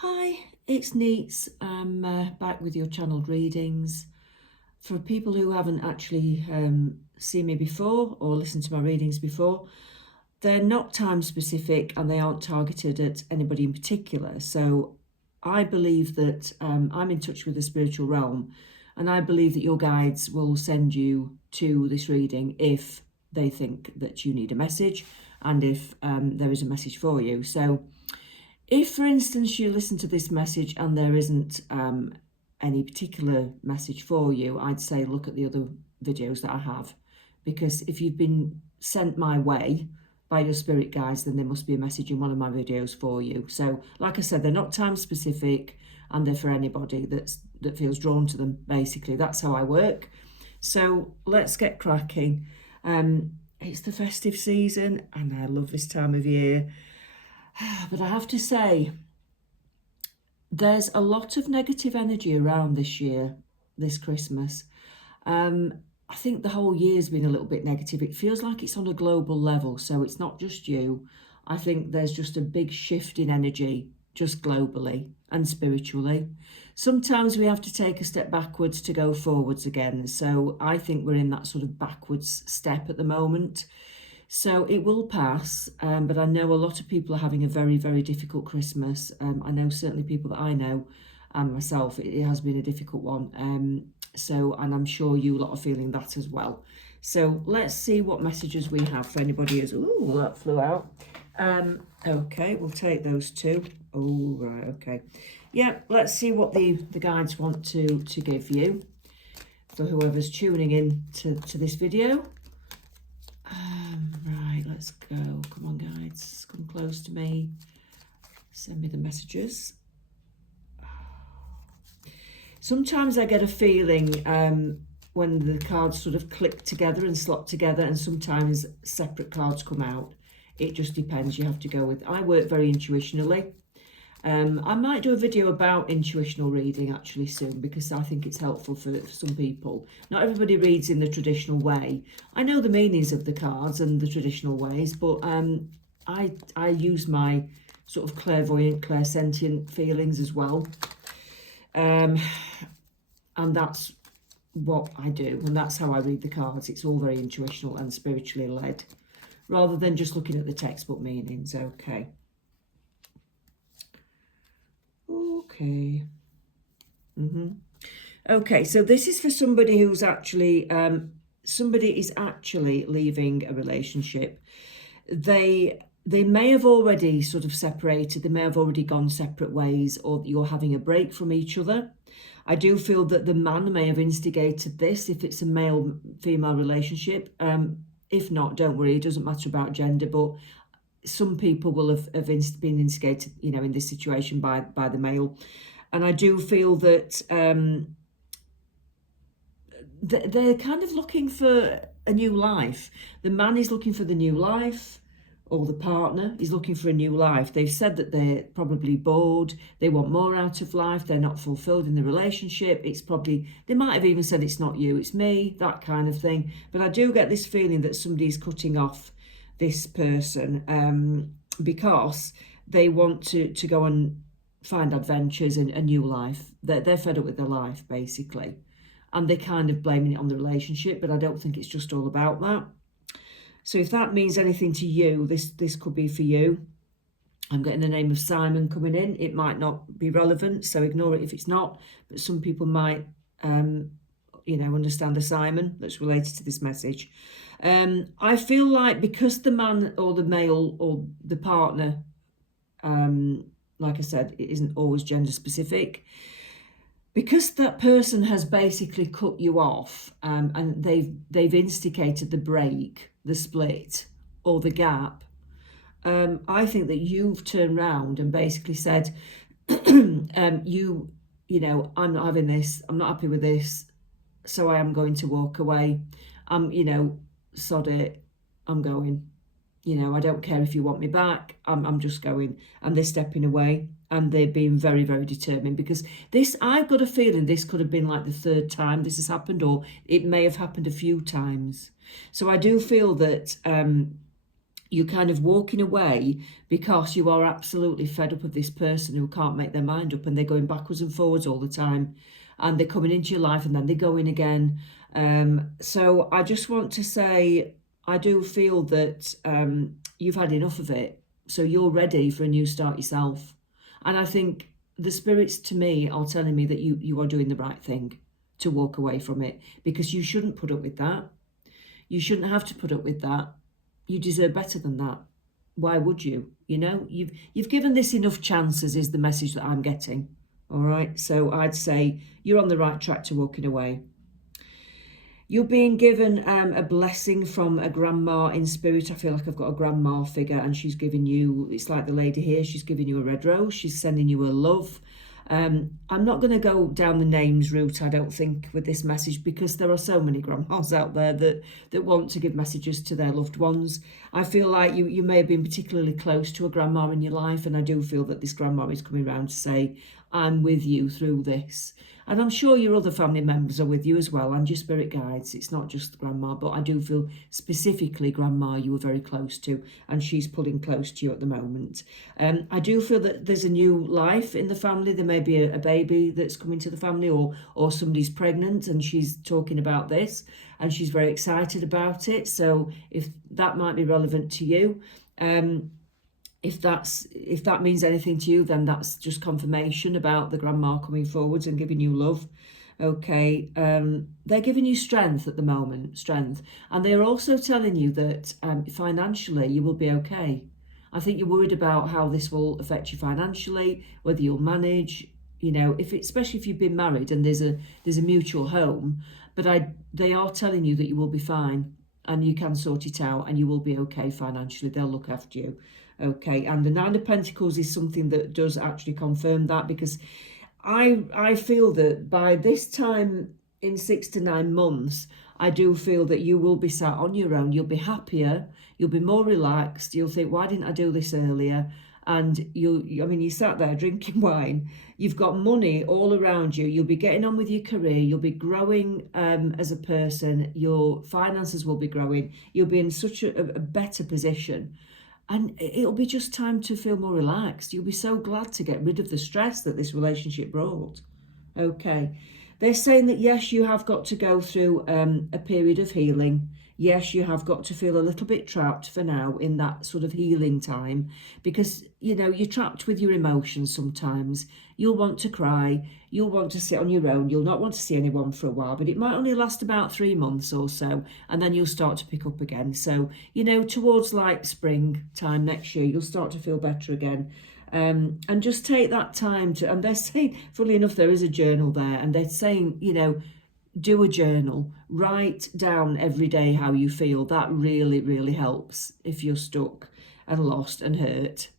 Hi, it's Neets. I'm back with your channeled readings. For people who haven't actually seen me before or listened to my readings before, they're not time specific and they aren't targeted at anybody in particular. So I believe that I'm in touch with the spiritual realm, and I believe that your guides will send you to this reading if they think that you need a message and if there is a message for you. So if, for instance, you listen to this message and there isn't any particular message for you, I'd say look at the other videos that I have, because if you've been sent my way by your spirit guides, then there must be a message in one of my videos for you. So, like I said, they're not time specific and they're for anybody that feels drawn to them, basically. That's how I work. So let's get cracking. It's the festive season and I love this time of year. But I have to say, there's a lot of negative energy around this year, this Christmas. I think the whole year's been a little bit negative. It feels like it's on a global level, so it's not just you. I think there's just a big shift in energy, just globally and spiritually. Sometimes we have to take a step backwards to go forwards again. So I think we're in that sort of backwards step at the moment. So it will pass, but I know a lot of people are having a very, very difficult Christmas. I know certainly people that I know and myself, it has been a difficult one. And I'm sure you lot are feeling that as well. So let's see what messages we have for anybody who's, ooh, that flew out. Okay, we'll take those two. Oh, right, okay. Yeah, let's see what the guides want to give you for whoever's tuning in to this video. Right, let's go. Come on, guides. Come close to me. Send me the messages. Sometimes I get a feeling when the cards sort of click together and slot together, and sometimes separate cards come out. It just depends. You have to go with. I work very intuitionally. I might do a video about intuitional reading actually soon, because I think it's helpful for some people. Not everybody reads in the traditional way. I know the meanings of the cards and the traditional ways, but I use my sort of clairvoyant, clairsentient feelings as well. And that's what I do, and that's how I read the cards. It's all very intuitional and spiritually led, rather than just looking at the textbook meanings. Okay. Okay. Okay, so this is for somebody who's actually, somebody is actually leaving a relationship. They may have already sort of separated, they may have already gone separate ways, or you're having a break from each other. I do feel that the man may have instigated this if it's a male-female relationship. If not, don't worry, it doesn't matter about gender, but some people will have been instigated, you know, in this situation by the male. And I do feel that they're kind of looking for a new life. The man is looking for the new life, or the partner is looking for a new life. They've said that they're probably bored, they want more out of life, they're not fulfilled in the relationship. It's probably, they might have even said it's not you, it's me, that kind of thing. But I do get this feeling that somebody's cutting off this person because they want to go and find adventures and a new life. They're fed up with their life, basically. And they're kind of blaming it on the relationship, but I don't think it's just all about that. So if that means anything to you, this could be for you. I'm getting the name of Simon coming in. It might not be relevant, so ignore it if it's not. But some people might, understand a Simon that's related to this message. I feel like because the man or the male or the partner, like I said, it isn't always gender specific. Because that person has basically cut you off, and they've instigated the break, the split, or the gap. I think that you've turned around and basically said, I'm not having this. I'm not happy with this, so I am going to walk away. Sod it. I'm going. I don't care if you want me back. I'm just going. And they're stepping away. And they're being very, very determined, because I've got a feeling this could have been like the third time this has happened, or it may have happened a few times. So I do feel that you're kind of walking away because you are absolutely fed up of this person who can't make their mind up, and they're going backwards and forwards all the time, and they're coming into your life and then they go in again. So I just want to say, I do feel that you've had enough of it. So you're ready for a new start yourself. And I think the spirits to me are telling me that you are doing the right thing to walk away from it, because you shouldn't put up with that. You shouldn't have to put up with that. You deserve better than that. Why would you? You know, you've given this enough chances is the message that I'm getting. All right. So I'd say you're on the right track to walking away. You're being given a blessing from a grandma in spirit. I feel like I've got a grandma figure, and she's giving you, it's like the lady here, she's giving you a red rose. She's sending you a love. I'm not going to go down the names route, I don't think, with this message, because there are so many grandmas out there that want to give messages to their loved ones. I feel like you may have been particularly close to a grandma in your life, and I do feel that this grandma is coming around to say, I'm with you through this. And I'm sure your other family members are with you as well, and your spirit guides. It's not just grandma, but I do feel specifically grandma you were very close to, and she's pulling close to you at the moment. I do feel that there's a new life in the family. There may be a baby that's coming to the family, or somebody's pregnant and she's talking about this and she's very excited about it. So if that might be relevant to you, if that means anything to you, then that's just confirmation about the grandma coming forwards and giving you love. Okay, they're giving you strength at the moment, and they're also telling you that financially you will be okay. I think you're worried about how this will affect you financially, whether you'll manage, you know, especially if you've been married and there's a mutual home. But they are telling you that you will be fine, and you can sort it out, and you will be okay financially. They'll look after you. Okay, and the Nine of Pentacles is something that does actually confirm that, because I feel that by this time in 6 to 9 months, I do feel that you will be sat on your own. You'll be happier, you'll be more relaxed, you'll think, why didn't I do this earlier? And you sat there drinking wine, you've got money all around you, you'll be getting on with your career, you'll be growing as a person, your finances will be growing, you'll be in such a better position. And it'll be just time to feel more relaxed. You'll be so glad to get rid of the stress that this relationship brought. Okay. They're saying that, yes, you have got to go through a period of healing. Yes, you have got to feel a little bit trapped for now in that sort of healing time, because, you know, you're trapped with your emotions sometimes. You'll want to cry. You'll want to sit on your own. You'll not want to see anyone for a while, but it might only last about 3 months or so, and then you'll start to pick up again. So, you know, towards like spring time next year, you'll start to feel better again. And just take that time to, and they're saying, funnily enough, there is a journal there, and they're saying, you know, do a journal, write down every day how you feel. That really, really helps if you're stuck and lost and hurt.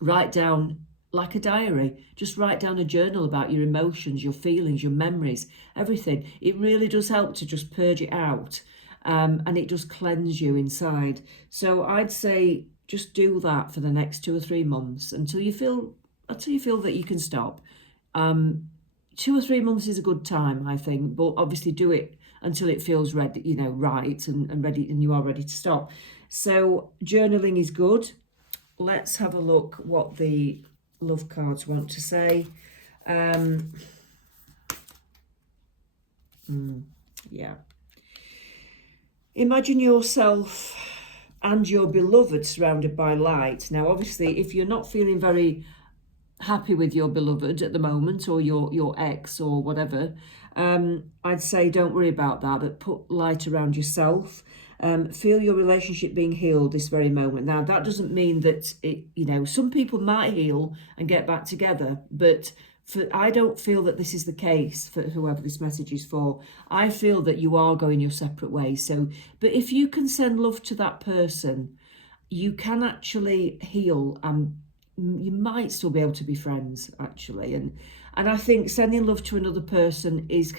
Write down like a diary, just write down a journal about your emotions, your feelings, your memories, everything. It really does help to just purge it out, and it does cleanse you inside. So I'd say just do that for the next 2 or 3 months until you feel that you can stop. 2 or 3 months is a good time, I think, but obviously do it until it feels ready, you know, right and ready, and you are ready to stop. So journaling is good. Let's have a look what the love cards want to say. Yeah. Imagine yourself and your beloved surrounded by light. Now, obviously, if you're not feeling very happy with your beloved at the moment, or your ex or whatever, I'd say don't worry about that, but put light around yourself. Feel your relationship being healed this very moment. Now, that doesn't mean that some people might heal and get back together, but I don't feel that this is the case for whoever this message is for. I feel that you are going your separate ways. So, but if you can send love to that person, you can actually heal, and you might still be able to be friends, actually. And I think sending love to another person is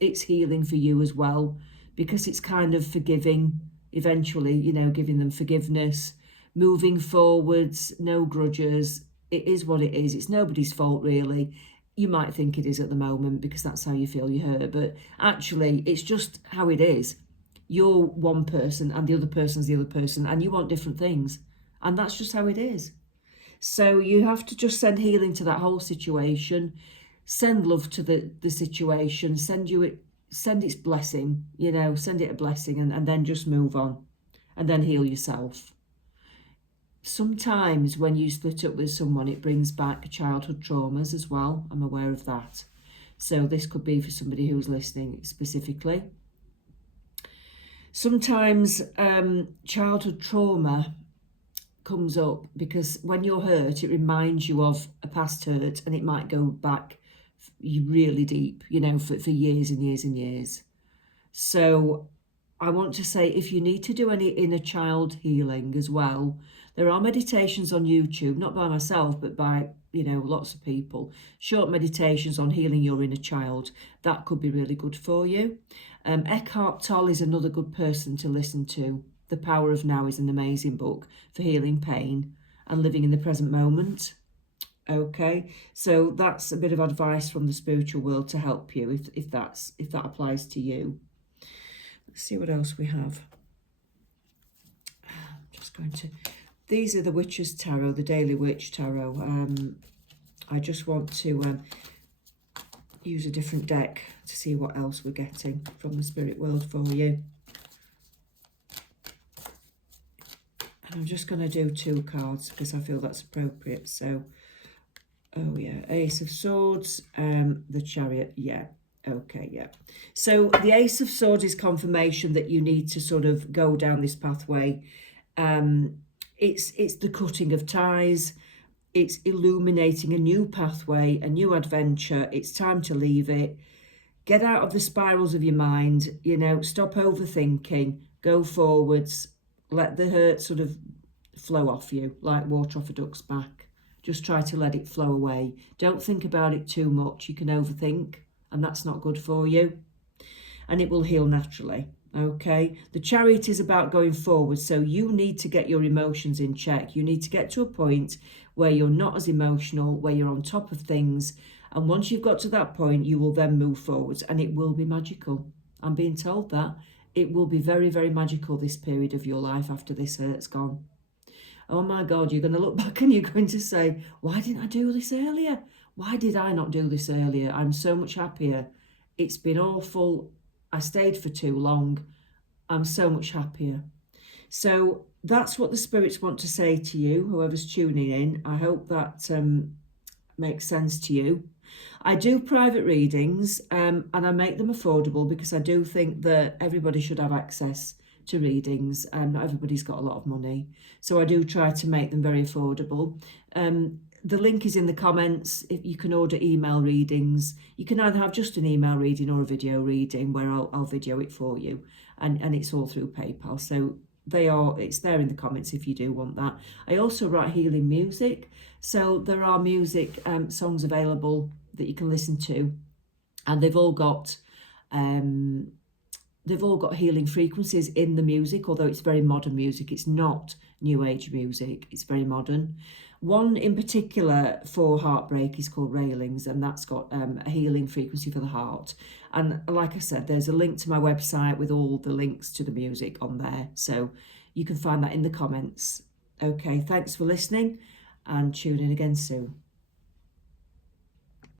it's healing for you as well, because it's kind of forgiving eventually, giving them forgiveness, moving forwards, no grudges. It is what it is. It's nobody's fault, really. You might think it is at the moment because that's how you feel you're hurt, but actually it's just how it is. You're one person and the other person's the other person, and you want different things. And that's just how it is. So you have to just send healing to that whole situation, send love to the situation, send its blessing, send it a blessing, and then just move on and then heal yourself. Sometimes when you split up with someone, it brings back childhood traumas as well. I'm aware of that. So this could be for somebody who's listening specifically. Sometimes childhood trauma comes up because when you're hurt, it reminds you of a past hurt, and it might go back really deep, for years and years and years. So I want to say, if you need to do any inner child healing as well, there are meditations on YouTube, not by myself, but by, lots of people, short meditations on healing your inner child. That could be really good for you. Eckhart Tolle is another good person to listen to. The Power of Now is an amazing book for healing pain and living in the present moment. Okay, so that's a bit of advice from the spiritual world to help you if that applies to you. Let's see what else we have. I'm just going to... These are the Witch's Tarot, the Daily Witch Tarot. I just want to use a different deck to see what else we're getting from the spirit world for you. And I'm just going to do 2 cards because I feel that's appropriate. So, oh yeah, Ace of Swords, the Chariot, yeah. Okay, yeah. So the Ace of Swords is confirmation that you need to sort of go down this pathway. It's the cutting of ties. It's illuminating a new pathway, a new adventure. It's time to leave it. Get out of the spirals of your mind, stop overthinking, go forwards, let the hurt sort of flow off you like water off a duck's back. Just try to let it flow away. Don't think about it too much. You can overthink, and that's not good for you. And it will heal naturally. Okay, the Chariot is about going forward, so you need to get your emotions in check. You need to get to a point where you're not as emotional, where you're on top of things, and once you've got to that point, you will then move forwards, and it will be magical. I'm being told that it will be very, very magical, this period of your life after this hurt's gone. Oh my God, you're going to look back and you're going to say, why didn't I do this earlier? Why did I not do this earlier? I'm so much happier. It's been awful. I stayed for too long. I'm so much happier. So that's what the spirits want to say to you, whoever's tuning in. I hope that makes sense to you. I do private readings and I make them affordable because I do think that everybody should have access to readings, and not everybody's got a lot of money. So I do try to make them very affordable. The link is in the comments. If you can order email readings, you can either have just an email reading or a video reading where I'll video it for you, and it's all through PayPal. So it's there in the comments if you do want that. I also write healing music, so there are music songs available that you can listen to, and they've all got healing frequencies in the music, although it's very modern music. It's not new age music, it's very modern. One in particular for heartbreak is called Railings, and that's got a healing frequency for the heart. And like I said, there's a link to my website with all the links to the music on there, so you can find that in the comments. Okay, thanks for listening, and tune in again soon.